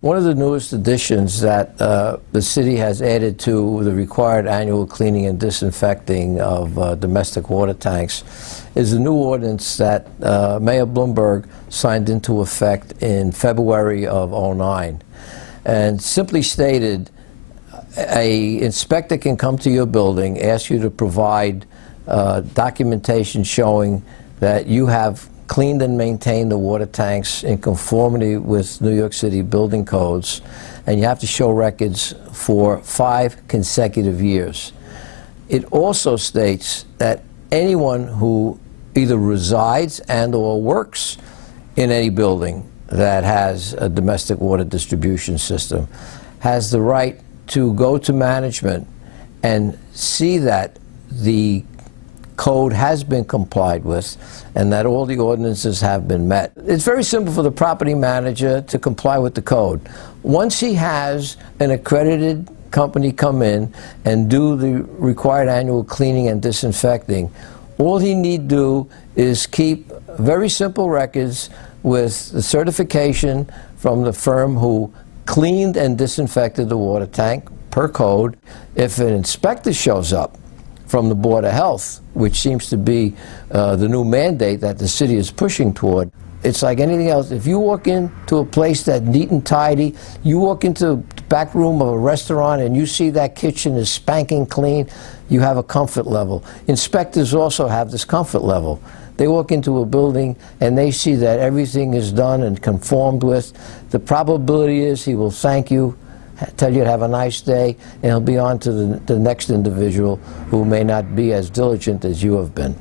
One of the newest additions that the city has added to the required annual cleaning and disinfecting of domestic water tanks is a new ordinance that Mayor Bloomberg signed into effect in February of '09. And simply stated, an inspector can come to your building, ask you to provide documentation showing that you have cleaned and maintained the water tanks in conformity with New York City building codes, and you have to show records for 5 consecutive years. It also states that anyone who either resides and/or works in any building that has a domestic water distribution system has the right to go to management and see that the code has been complied with and that all the ordinances have been met. It's very simple for the property manager to comply with the code. Once he has an accredited company come in and do the required annual cleaning and disinfecting, all he need do is keep very simple records with the certification from the firm who cleaned and disinfected the water tank per code. If an inspector shows up from the Board of Health, which seems to be the new mandate that the city is pushing toward, it's like anything else. If you walk into a place that's neat and tidy, you walk into the back room of a restaurant and you see that kitchen is spanking clean, you have a comfort level. Inspectors also have this comfort level. They walk into a building and they see that everything is done and conformed with. The probability is he will thank you, tell you to have a nice day, and he'll be on to the next individual who may not be as diligent as you have been.